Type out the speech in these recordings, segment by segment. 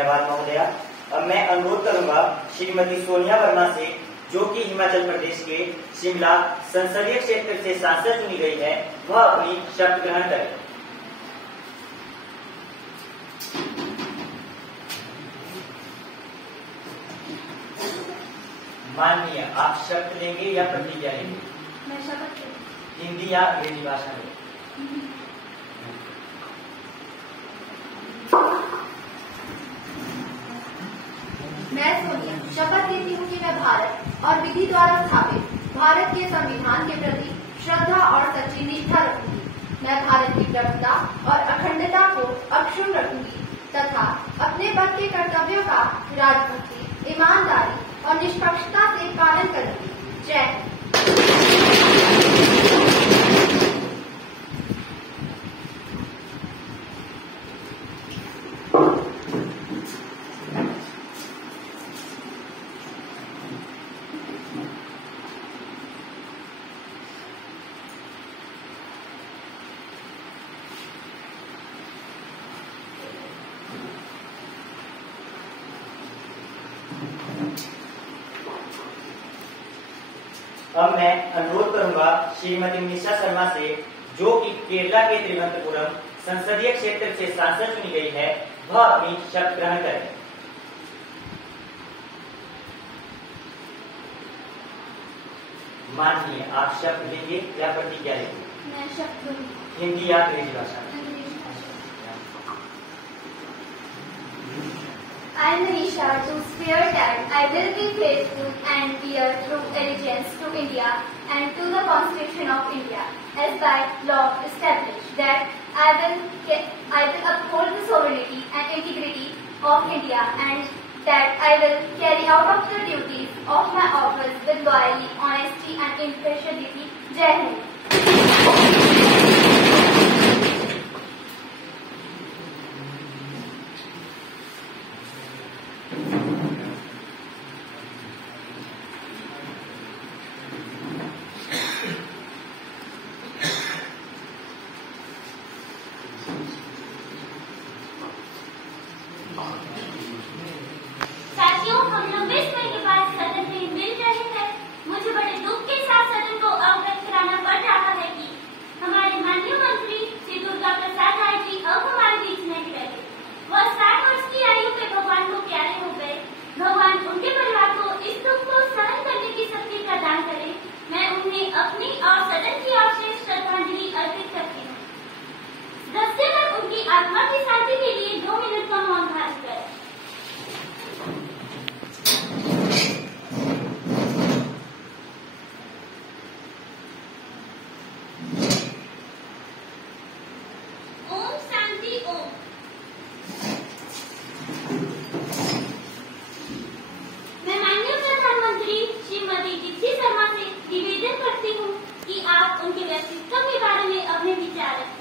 धन्यवाद महोदया। अब मैं अनुरोध करूंगा श्रीमती सोनिया वर्मा से, जो कि हिमाचल प्रदेश के शिमला संसदीय क्षेत्र से सांसद चुनी गई है, वह अपनी शपथ ग्रहण करें। माननीय, आप शपथ लेंगे या प्रतिज्ञा लेंगे? मैं शपथ लूंगी। हिंदी या अंग्रेजी भाषा में? मैं सोनिया शपथ लेती हूँ कि मैं भारत और विधि द्वारा स्थापित भारत के संविधान के प्रति श्रद्धा और सच्ची निष्ठा रखूंगी। मैं भारत की प्रभुता और अखंडता को अक्षुण्ण रखूंगी तथा अपने पद के कर्तव्यों का राजभक्ति, ईमानदारी और निष्पक्षता से पालन करूंगी। जय हिंद। अब मैं अनुरोध करूंगा श्रीमती निशा शर्मा से, जो कि केरला के त्रिवंतपुरम संसदीय क्षेत्र से सांसद चुनी गई है, वह अपनी शपथ ग्रहण करें। माननीय, आप शपथ लेंगे या प्रतिज्ञा लेंगे? मैं शपथ लूंगी। हिंदी या अंग्रेजी भाषा में? I am Nisha, to swear that I will be faithful and bear true allegiance to India and to the Constitution of India, as by law established, that I will uphold the sovereignty and integrity of India, and that I will carry out of the duties of my office with loyalty, honesty and impartiality. Jai Hind. साथियों, हम 90 महीने बाद सदन में मिल रहे हैं। मुझे बड़े दुख के साथ सदन को अवगत कराना पड़ रहा है कि हमारे माननीय मंत्री श्री दुर्गा प्रसाद राय जी अब हमारे बीच नहीं रहे। वह 60 वर्ष की आयु पे भगवान को प्यारे हो गए। भगवान उनके परिवार को इस दुख को सहन करने की शक्ति प्रदान करे। मैं उन्हें अपनी और सदन की ओर से श्रद्धांजलि अर्पित करती हूँ। दस्तेदार उनकी आत्मा की शांति के लिए 2 मिनट का मौन धारण करें। ओम शांति ओम। मैं माननीय प्रधानमंत्री श्रीमती दीप्ति शर्मा से निवेदन करती हूँ कि आप उनके व्यक्तित्व के बारे में अपने विचार रखें।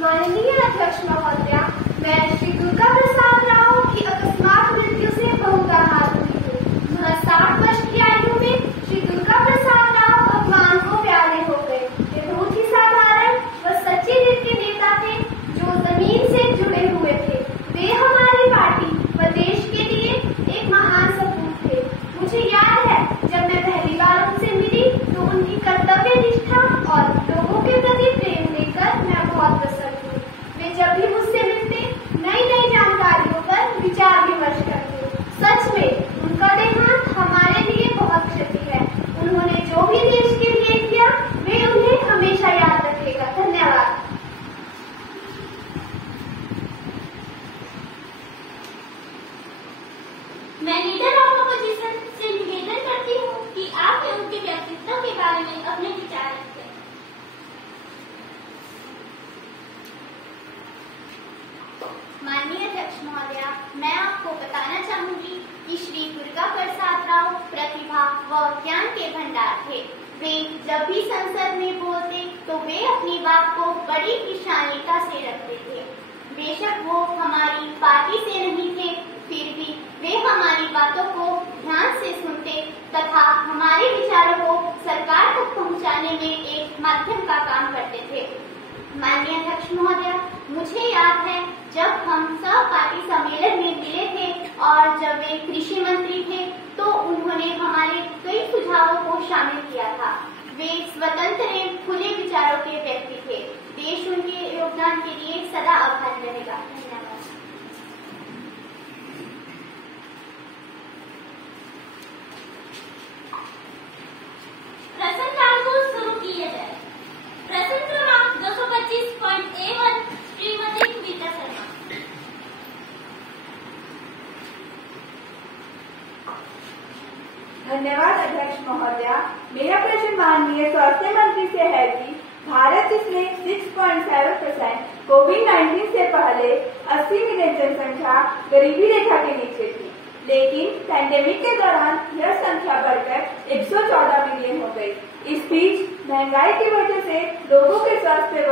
माननीय अध्यक्ष महोदया, मैं श्री दुर्गा प्रसाद राव की अकस्मात मृत्यु से बहुत आहत हुई हूँ। 60 वर्ष की आयु में श्री दुर्गा प्रसाद राव भगवान को प्यारे हो गए। वे बहुत ही साधारण व सच्चे दिल के नेता थे, जो जमीन से जुड़े हुए थे। वे हमारी पार्टी व देश के लिए एक महान सपूत थे। मुझे याद है, जब मैं पहली बार उनसे मिली तो उनकी कर्तव्य निष्ठा और लोगों के प्रति प्रेम देखकर मैं बहुत प्रसन्न हुई। वे जब भी मुझसे मिलते, नई नई जानकारियों पर विचार विमर्श करते। सच में उनका देहांत हमारे लिए बहुत क्षति है। उन्होंने जो भी देश के लिए किया, वे उन्हें हमेशा याद रखेगा। धन्यवाद। मैं लीडर ऑफ अपोजिशन से निवेदन करती हूँ कि आप उनके व्यक्तित्व के बारे में अपने विचार रखें। माननीय अध्यक्ष महोदया, मैं आपको बताना चाहूंगी कि श्री दुर्गा प्रसाद राव प्रतिभा व ज्ञान के भंडार थे। वे जब भी संसद में बोलते तो वे अपनी बात को बड़ी विशालता से रखते थे। बेशक वो हमारी पार्टी से नहीं थे, फिर भी वे हमारी बातों को ध्यान से सुनते तथा हमारे विचारों को सरकार तक पहुंचाने में एक माध्यम का काम करते थे। माननीय अध्यक्ष महोदय, मुझे याद है जब हम सब पार्टी सम्मेलन में मिले थे और जब वे कृषि मंत्री थे तो उन्होंने हमारे कई सुझावों को शामिल किया था। वे स्वतंत्र एवं खुले विचारों के व्यक्ति थे। देश उनके योगदान के लिए सदा आभारी रहेगा। धन्यवाद। प्रश्न काल को शुरू किया जाए। प्रश्न क्रमांक 225.A1 श्रीमती कविता शर्मा। धन्यवाद अध्यक्ष महोदया। मेरा प्रश्न माननीय स्वास्थ्य मंत्री से है कि भारत पिछले 6.7% कोविड-19 से पहले 80 मिलियन जनसंख्या गरीबी रेखा के नीचे थी, लेकिन पैंडेमिक के दौरान यह संख्या बढ़कर 114 मिलियन हो गई। इस बीच महंगाई की वजह से लोगों के स्वास्थ्य व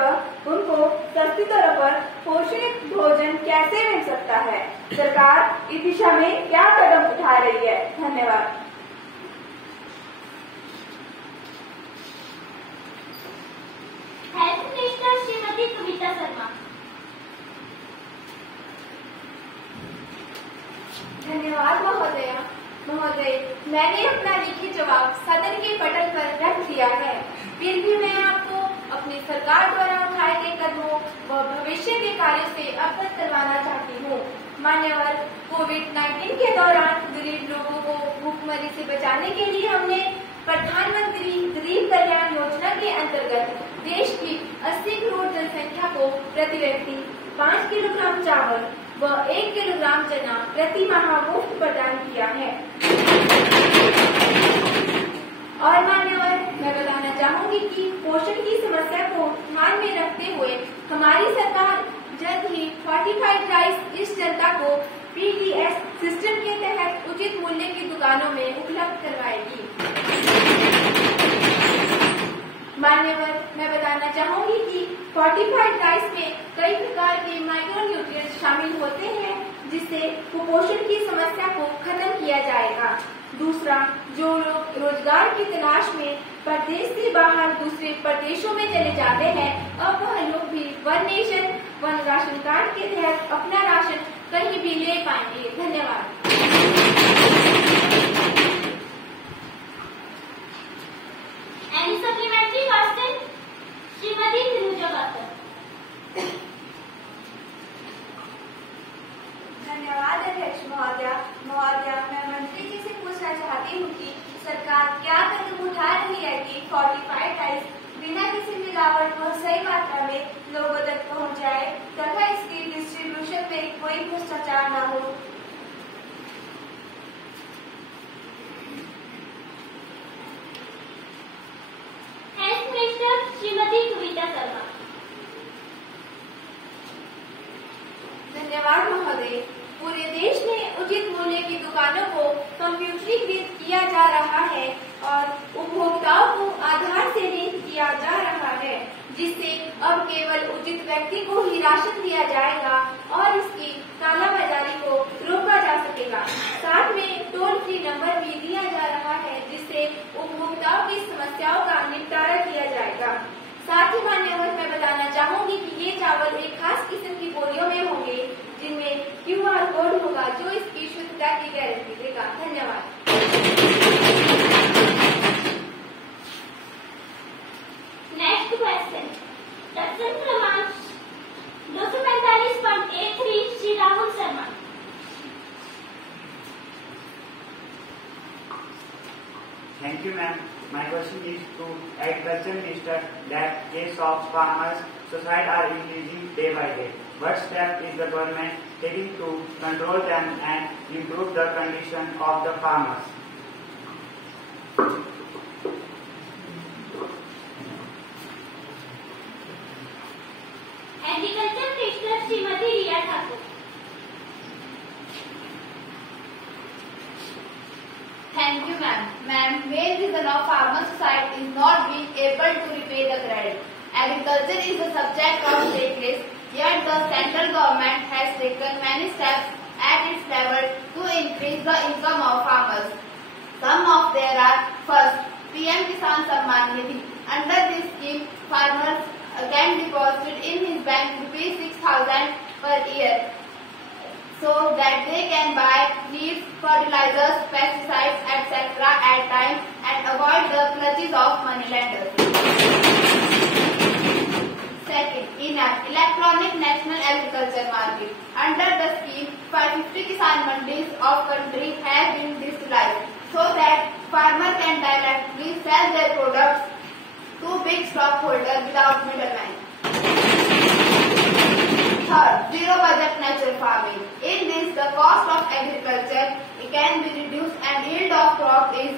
उनको सस्ती दरों पर पोषक भोजन कैसे मिल सकता है? सरकार इस दिशा में क्या कदम उठा रही है? धन्यवाद। Health minister Shrimati Kavita Sharma. धन्यवाद महोदय, मैंने अपना लिखित जवाब सदन के पटल पर रख दिया है। फिर भी मैं आपको अपनी सरकार द्वारा उठाए गए कदमों व भविष्य के कार्यों से अवगत करवाना चाहती हूँ। मान्यवर, कोविड-19 के दौरान गरीब लोगों को भूखमरी से बचाने के लिए हमने प्रधानमंत्री गरीब कल्याण योजना के अंतर्गत देश की 80 करोड़ जनसंख्या को प्रति व्यक्ति 5 किलोग्राम चावल व 1 किलोग्राम चना प्रति माह मुफ्त प्रदान किया है। और मान्यवर, मैं बताना चाहूंगी कि पोषण की समस्या को ध्यान में रखते हुए हमारी सरकार जल्द ही फोर्टिफाइड राइस इस जनता को PDS सिस्टम के तहत उचित मूल्य की दुकानों में उपलब्ध करवाएगी। मान्यवर, मैं बताना चाहूंगी कि फोर्टिफाइड राइस में कई प्रकार के माइक्रोन्यूट्रिएंट्स शामिल होते हैं, जिससे कुपोषण की समस्या को खत्म किया जाएगा। दूसरा, जो लोग रोजगार की तलाश में प्रदेश से बाहर दूसरे प्रदेशों में चले जाते हैं, अब वह लोग भी one nation one ration card के तहत अपना राशन कहीं भी ले पाएंगे। धन्यवाद। Any supplementary question? Shrimati Neerja गाकर। धन्यवाद अध्यक्ष महोदया, मैं मंत्री जी से पूछना चाहती हूँ कि सरकार क्या कदम उठा रही है कि फोर्टिफाइड राइस बिना किसी मिलावट व सही मात्रा में लोगों तक पहुँच जाए तथा इसकी डिस्ट्रीब्यूशन में कोई भ्रष्टाचार न हो। Health minister Shrimati Kavita Sharma. धन्यवाद महोदय। पूरे देश में उचित मूल्य की दुकानों को कंप्यूटरीकृत किया जा रहा है और उपभोक्ताओं को आधार से लिंक किया जा रहा है, जिससे अब केवल उचित व्यक्ति को ही राशन दिया जाएगा और इसकी कालाबाजारी को रोका जा सकेगा। साथ में टोल फ्री नंबर भी दिया जा रहा है, जिससे उपभोक्ताओं की समस्याओं का निपटारा किया जाएगा। साथ ही मान्यवर, मैं बताना चाहूंगी कि ये चावल एक खास किस्म की बोरियों में होंगे, जिनमें QR कोड होगा जो इसकी शुद्धता की गारंटी देगा। धन्यवाद। नेक्स्ट क्वेश्चन, प्रश्न क्रमांक 245.A3 Shri Rahul Sharma. Thank you, ma'am. My question is to Agriculture Minister that case of farmers suicide are increasing day by day. What step is the government taking to control them and improve the condition of the farmers? Agriculture minister Shrimati Riya Thakur. Thank you, ma'am. Ma'am, main reason of farmer suicide is not being able to repay the credit. Agriculture is the subject of state list, yet the central government has taken many steps at its level to increase the income of farmers. Some of them are: first, PM Kisan Samman Nidhi. Under this scheme, farmers can deposit in his bank rupees 6,000 per year, so that they can buy leaves, fertilizers, pesticides, etc. at time and avoid the clutches of moneylenders. Second, ENAM, Electronic National Agriculture Market. Under the scheme, 550 Kisan Mandis of country have been digitalized so that farmer can directly sell their products to big stockholders without middlemen. Third, zero budget natural farming. In this, the cost of agriculture can be reduced and yield of crop is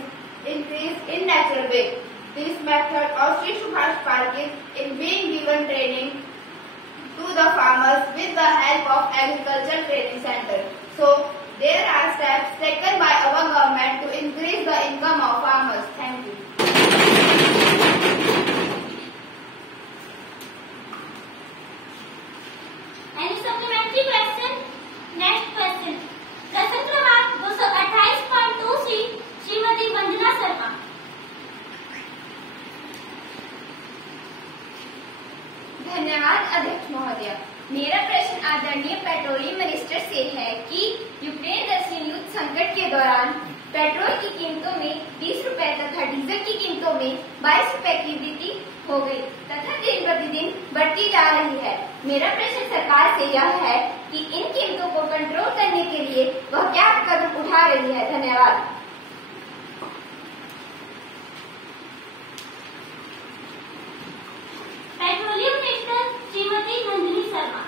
increased in natural way. This method of Sri Subhash Parkir is being given training to the farmers with the help of Agriculture Training Center. So, there are steps taken by our government to increase the income of farmers. Thank you. Any supplementary question? Next question. प्रश्न क्रमांक 228.2 श्रीमती वंदना शर्मा। धन्यवाद अध्यक्ष महोदय। मेरा प्रश्न आदरणीय petroleum minister से है कि यूक्रेन रशियन युद्ध संकट के दौरान पेट्रोल की कीमतों में 20 रुपए तथा डीजल की कीमतों में 22 रुपए की वृद्धि हो गई तथा दिन प्रतिदिन बढ़ती जा रही है। मेरा प्रश्न सरकार से यह है कि इन कीमतों को कंट्रोल करने के लिए वह क्या कदम उठा रही है। धन्यवाद। Petroleum minister Shrimati Nandini Sharma.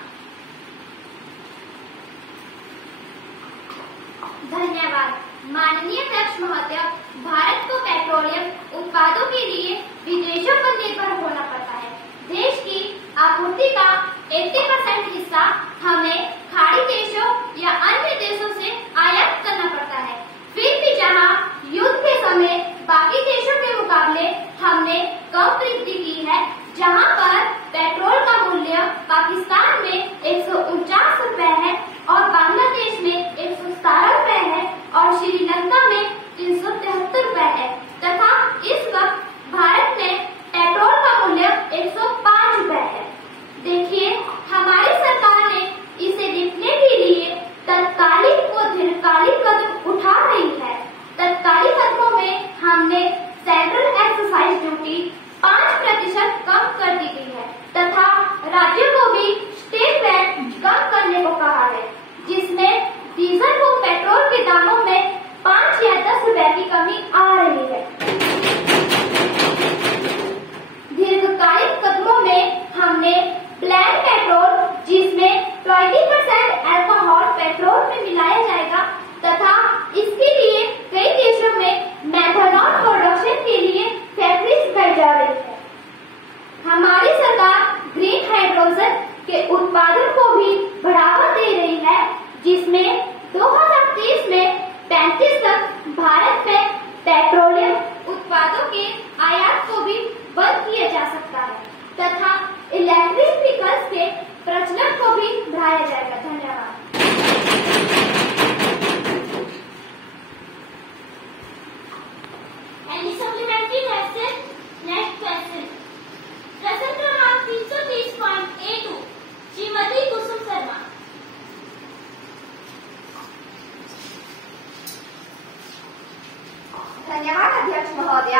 धन्यवाद। माननीय अध्यक्ष महोदय, भारत को पेट्रोलियम उत्पादों के लिए विदेशों पर निर्भर होना पड़ता है। देश की आपूर्ति का 80% हिस्सा हमें खाड़ी देशों या अन्य देशों से आयात करना पड़ता है। फिर भी जहां युद्ध के समय बाकी देशों के मुकाबले हमने कम वृद्धि की है, जहां पर पेट्रोल का मूल्य पाकिस्तान में 149 रुपए है और बांग्लादेश में 117 रुपए है और श्रीलंका में 373 रुपए है तथा इस वक्त भारत में पेट्रोल का मूल्य 105 रुपए है। देखिए, हमारी सरकार ने इसे निपटने के लिए तत्कालिक व दीर्घकालिक कदम उठा रही है। तत्कालिक कदमों में हमने सेंट्रल एक्साइज ड्यूटी 5% कम कर दी गई है तथा राज्यों को भी स्टेट वैट कम करने को कहा है, जिसमें डीजल व पेट्रोल के दामों में 5 या 10 रुपए की कमी आ रही है। दीर्घकालिक कदमों में हमने ब्लैक पेट्रोल, जिसमें 20% अल्कोहल पेट्रोल में मिलाया जाएगा तथा इसके लिए कई देशों में मेथनॉल प्रोडक्शन के लिए फैक्ट्रीज लगाई जा रही है। हमारी सरकार ग्रीन हाइड्रोजन के उत्पादन को भी बढ़ावा दे रही है, जिसमें 2030 में 35 तक भारत में पेट्रोलियम उत्पादों के आयात को भी बंद किया जा सकता है तथा इलेक्ट्रिक व्हीकल्स के प्रचलन को भी बढ़ाया जाएगा। धन्यवाद। Any supplementary question? Next question. प्रश्न क्रमांक 330.A2 श्रीमती कुसुम शर्मा। धन्यवाद अध्यक्ष महोदय।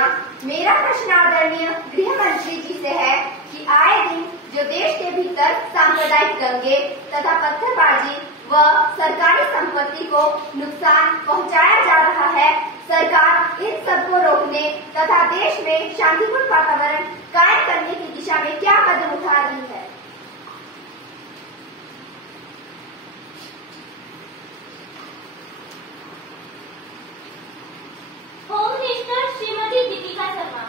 मेरा प्रश्न आदरणीय गृह मंत्री जी से है कि आए दिन जो देश के भीतर सांप्रदायिक दंगे तथा पत्थरबाजी व सरकारी संपत्ति को नुकसान पहुंचाया जा रहा है, सरकार इन सबको रोकने तथा देश में शांतिपूर्ण वातावरण कायम करने की दिशा में क्या कदम उठा रही है। Home minister Shrimati Deepika Sharma.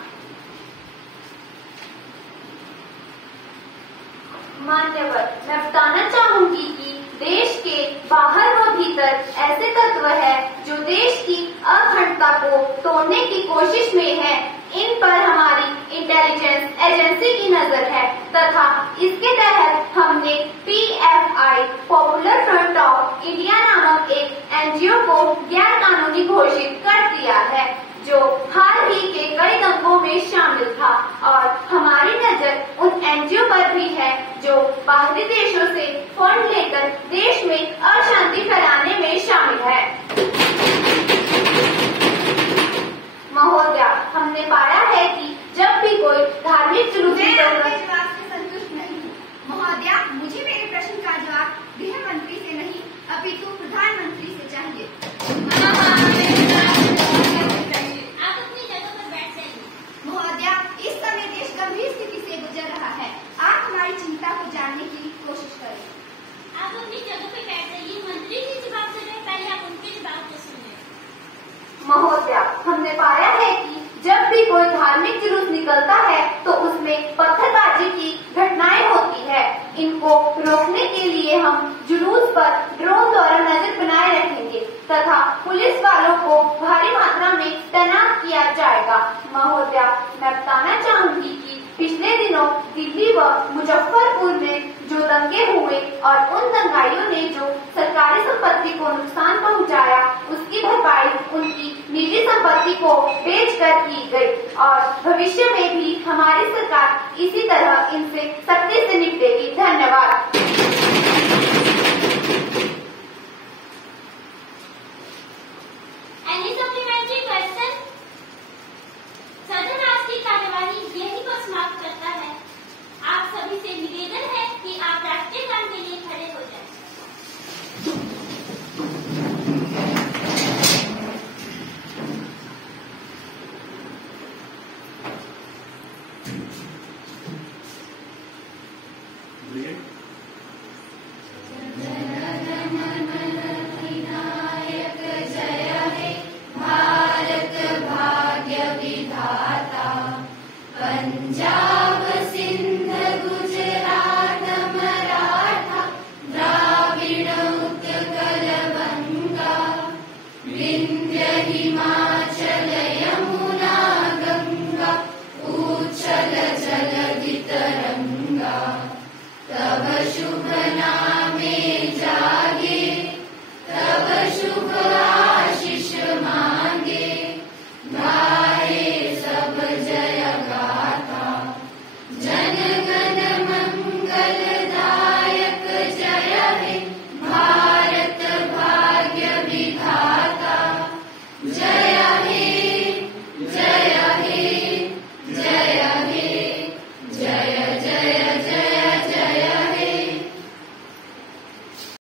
मान्यवर, मैं बताना चाहूंगी कि देश के बाहर व भीतर ऐसे तत्व है जो देश की अखंडता को तोड़ने की कोशिश में है। इन पर हमारी इंटेलिजेंस एजेंसी की नजर है तथा इसके तहत हमने PFI popular front of India नामक एक NGO को गैर कानूनी घोषित कर दिया है, जो हाल ही के कई दंगों में शामिल था और हमारी नजर उन NGO पर हमने पाया है कि जब भी कोई धार्मिक जुलूस निकलता है। जवाब से संतुष्ट नहीं हूँ महोदया, मुझे मेरे प्रश्न का जवाब गृह मंत्री से नहीं अपितु प्रधानमंत्री से चाहिए। आप अपनी जगह पर बैठ जाइए। महोदया, इस समय देश गंभीर स्थिति से गुजर रहा है। आप हमारी चिंता को जानने की कोशिश करें। आप अपनी जगह पे बैठ जाइए। मंत्री जी जवाब दे रहे हैं, पहले आप उनके जवाब को सुनिए। महोदया, हमने पाया है कि जब भी कोई धार्मिक जुलूस निकलता है तो उसमें पत्थरबाजी की घटनाएं होती है। इनको रोकने के लिए हम जुलूस पर ड्रोन द्वारा नजर बनाए रखेंगे तथा पुलिस वालों को भारी मात्रा में तैनात किया जाएगा। महोदया, मैं बताना चाहूंगी कि पिछले दिनों दिल्ली व मुजफ्फरपुर में जो दंगे हुए और उन दंगाइयों ने जो सरकारी संपत्ति को नुकसान पहुंचाया, उसकी भरपाई उनकी निजी संपत्ति को बेचकर की गई और भविष्य में भी हमारी सरकार इसी तरह इनसे सख्ती से निपटेगी। धन्यवाद। Any supplementary question? सदन आज की कार्यवाही यही पर समाप्त करता है। आप सभी से निवेदन है कि आप राष्ट्रीय गान के लिए खड़े हो जाएं। भारत भाग्य विधाता पंजाब।